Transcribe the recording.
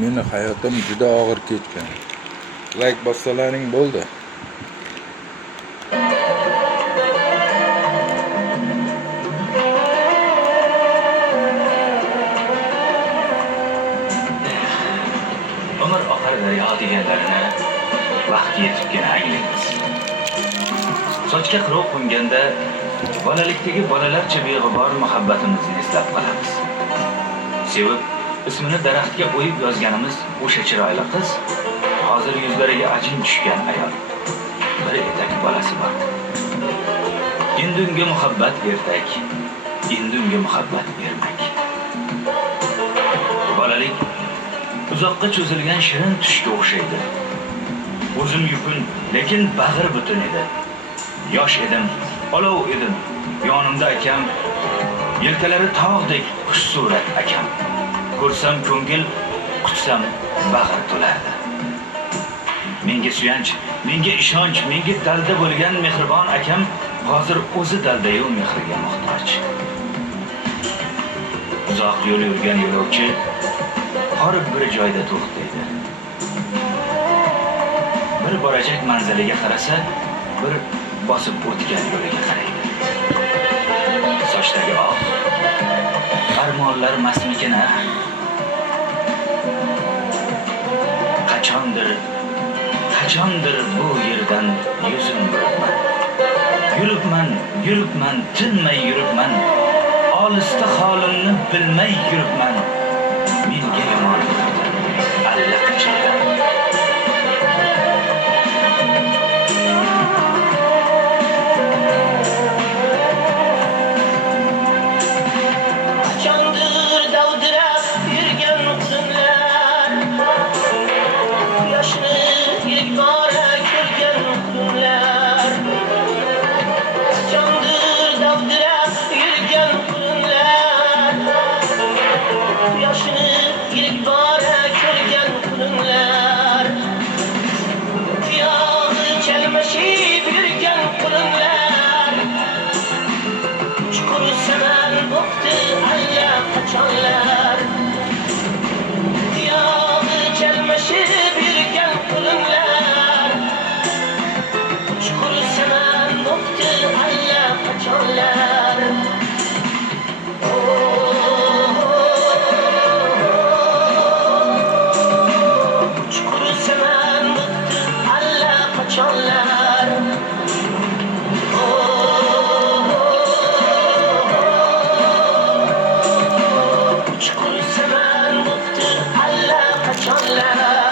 Meni hayotim juda og'ir kechgan. Like bossalaring bo'ldi. Umr oqar daryo deganlarini vaqt yetibgina anglaymiz. Sochga qirov qo'nganda bolalikdagi bolalarcha beg'ubor muhabbatimizni eslab qolamiz. Sevib ismini daraxtga qo'yib yozganimiz o'sha chiroyli qiz hozir yuzlariga ajin tushgan ayol. Bir etak bolasi bor. Endi unga muhabbat berdik. Endi unga muhabbat bermak. Bolalik uzoqqa cho'zilgan shirin tushga o'xshaydi. O'zim yupun, lekin bag'ir butun edi. Yosh edim, olov edim. Yonimda akam, yelkalari tog'dek xush surat akam. Ko'rsam ko'ngil, kutsam bag'ir to'lardi. Menga suyanch, menga ishonch, menga dalda bo'lgan mehribon akam hozir o'zi dalda-yu mehriga muhtoj. Uzoq yo'l yurgan yo'lovchi horib bir joyda to'xtaydi. Bir borajak manziliga qarasa, bir bosib o'tgan yo'liga qaraydi. Sochdagi oq armonlar masmikina qachondir bu yerdan yuzim yuribman, tinmay yuribman, olisda holimni bilmay yuribman. Menga yomon allaqachon Çukur seven bıktı allaqachonlar